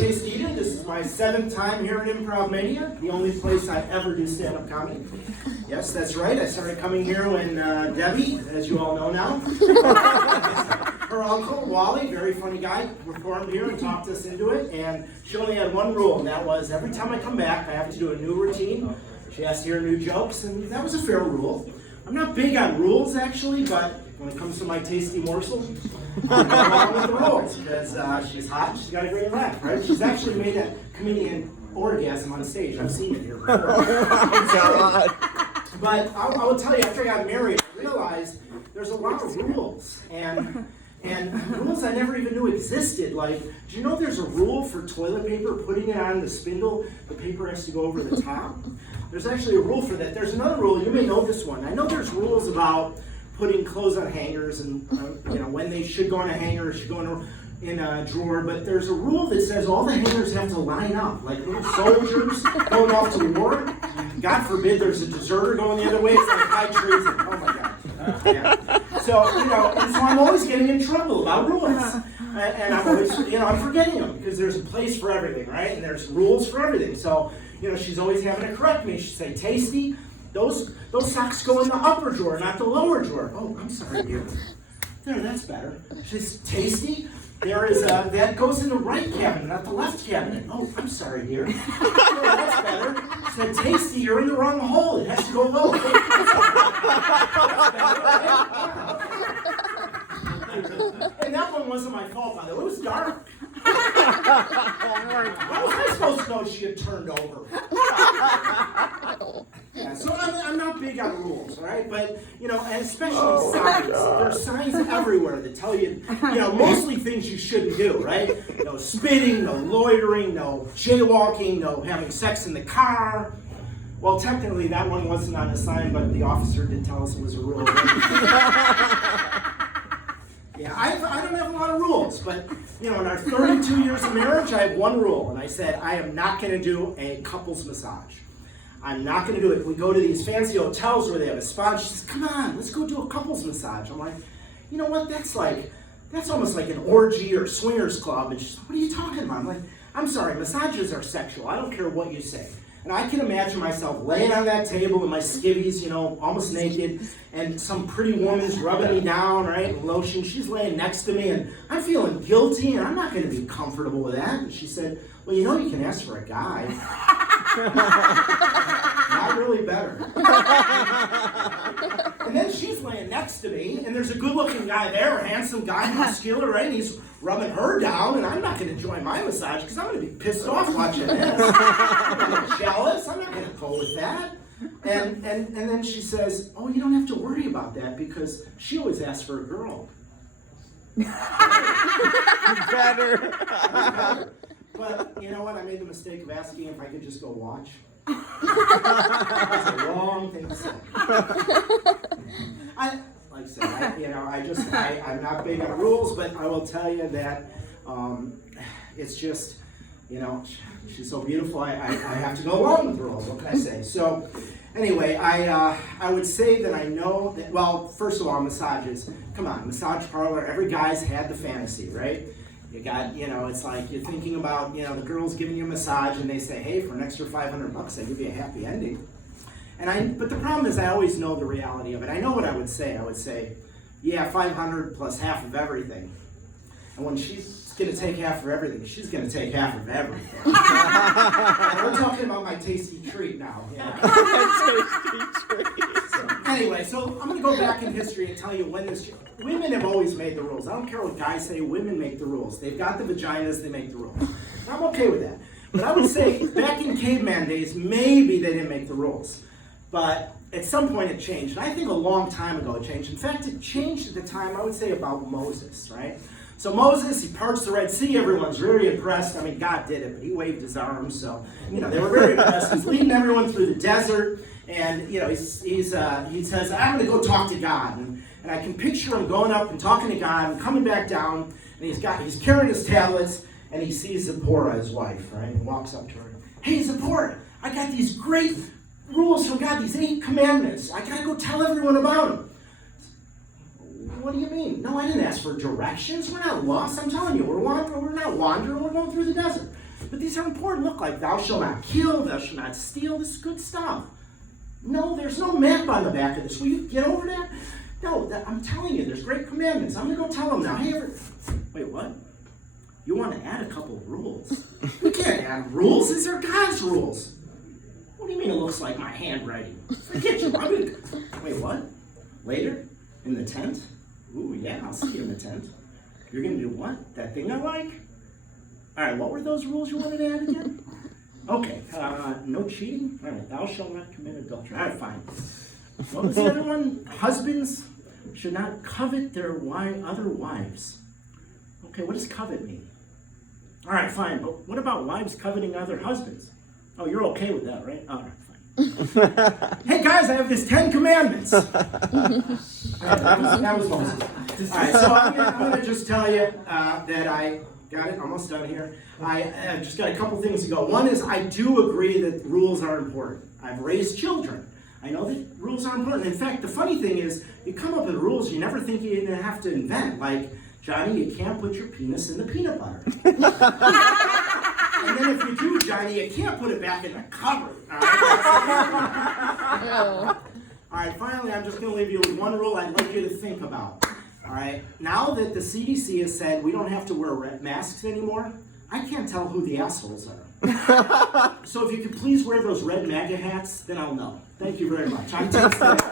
Vaccinated. This is my 7th time here at Improv Mania, the only place I ever do stand-up comedy. Yes, that's right. I started coming here when Debbie, as you all know now, her uncle, Wally, very funny guy, performed here and talked us into it. And she only had one rule, and that was every time I come back, I have to do a new routine. She has to hear new jokes, and that was a fair rule. I'm not big on rules, actually, but when it comes to my tasty morsel, I'm along with the rules, because she's hot, she's got a great laugh, right? She's actually made a comedian orgasm on stage. I've seen it here before. But I will tell you, after I got married, I realized there's a lot of rules, and rules I never even knew existed. Like, do you know there's a rule for toilet paper, putting it on the spindle, the paper has to go over the top? There's actually a rule for that. There's another rule, you may know this one. I know there's rules about putting clothes on hangers and when they should go on a hanger or should go in a drawer, but there's a rule that says all the hangers have to line up, like little soldiers going off to war. God forbid there's a deserter going the other way, it's like high treason. Oh my God. Yeah. So, and so I'm always getting in trouble about rules. And I'm always, I'm forgetting them, because there's a place for everything, right? And there's rules for everything. So, she's always having to correct me. She'd say, Tasty, those socks go in the upper drawer, not the lower drawer. Oh, I'm sorry, dear. There, that's better. She says, Tasty, that goes in the right cabinet, not the left cabinet. Oh, I'm sorry, dear. There, that's better. She said, Tasty, you're in the wrong hole. It has to go lower. And that one wasn't my fault, by the way. It was dark. How was I supposed to know she had turned over? Yeah, so I'm not big on rules, all right? But, and especially signs. There's signs everywhere that tell you, mostly things you shouldn't do, right? No spitting, no loitering, no jaywalking, no having sex in the car. Well, technically that one wasn't on a sign, but the officer did tell us it was a rule. Yeah, I don't have a lot of rules, but in our 32 years of marriage, I have one rule, and I said I am not going to do a couples massage. I'm not going to do it. We go to these fancy hotels where they have a spa. She says, "Come on, let's go do a couples massage." I'm like, you know what? That's almost like an orgy or swingers club. And she's like, "What are you talking about?" I'm like, "I'm sorry, massages are sexual. I don't care what you say." And I can imagine myself laying on that table in my skivvies, almost naked, and some pretty woman's rubbing me down, right, and lotion. She's laying next to me, and I'm feeling guilty, and I'm not going to be comfortable with that. And she said, "Well, you can ask for a guy." Not really better. And then she's laying next to me, and there's a good-looking guy there, a handsome guy, muscular, right? And he's rubbing her down, and I'm not going to join my massage because I'm going to be pissed off watching this. I'm not jealous. I'm not going to go with that. And then she says, "Oh, you don't have to worry about that because she always asks for a girl." Better. But you know what? I made the mistake of asking if I could just go watch. That's a wrong thing to say. Like I said, I'm not big on rules, but I will tell you that it's just, she's so beautiful. I have to go along with the rules. What can I say? So, anyway, I would say that I know that. Well, first of all, massages. Come on, massage parlor. Every guy's had the fantasy, right? You got, it's like you're thinking about, the girl's giving you a massage and they say, "Hey, for an extra $500, I give you a happy ending." But the problem is I always know the reality of it. I know what I would say. I would say, "Yeah, 500 plus half of everything." And when she's going to take half of everything, she's going to take half of everything. We're talking about my tasty treat now. Yeah. Tasty treat. Anyway, so I'm going to go back in history and tell you when women have always made the rules. I don't care what guys say, women make the rules. They've got the vaginas, they make the rules. And I'm okay with that. But I would say back in caveman days, maybe they didn't make the rules. But at some point it changed. And I think a long time ago it changed. In fact, it changed at the time, I would say, about Moses, right? So Moses, he parts the Red Sea. Everyone's very impressed. I mean, God did it, but he waved his arms. So, they were very impressed. He's leading everyone through the desert. And, he says, "I'm going to go talk to God." And I can picture him going up and talking to God and coming back down. And he's carrying his tablets. And he sees Zipporah, his wife, right? And walks up to her. "Hey, Zipporah, I got these great rules from God, these 8 commandments. I got to go tell everyone about them." "What do you mean?" "No, I didn't ask for directions. We're not lost. I'm telling you, we're not wandering. We're going through the desert." But these are important. Look, like thou shalt not kill, thou shalt not steal. This is good stuff. No, there's no map on the back of this. Will you get over that? No, I'm telling you, there's great commandments. I'm going to go tell them now. Hey, wait, what? You want to add a couple of rules? We can't add rules. These are God's rules. What do you mean it looks like my handwriting? Forget you. Wait, what? Later? In the tent? Ooh, yeah, I'll see you in the tent. You're going to do what? That thing I like? All right, what were those rules you wanted to add again? Okay, no cheating? All right, thou shalt not commit adultery. All right, fine. What was the other one? Husbands should not covet their other wives. Okay, what does covet mean? All right, fine, but what about wives coveting other husbands? Oh, you're okay with that, right? All right, fine. Hey guys, I have this 10 Commandments. All right, that was Moses. All right, so I'm gonna just tell you that I got it, almost done here. I just got a couple things to go. One is I do agree that rules are important. I've raised children. I know that rules are important. In fact, the funny thing is, you come up with rules you never think you're gonna have to invent. Like, Johnny, you can't put your penis in the peanut butter. And then if you do, Johnny, you can't put it back in the cupboard. All right? All right, finally, I'm just gonna leave you with one rule I'd like you to think about. All right, now that the CDC has said we don't have to wear masks anymore, I can't tell who the assholes are. So if you could please wear those red MAGA hats, then I'll know. Thank you very much. I'm Tim Stitt.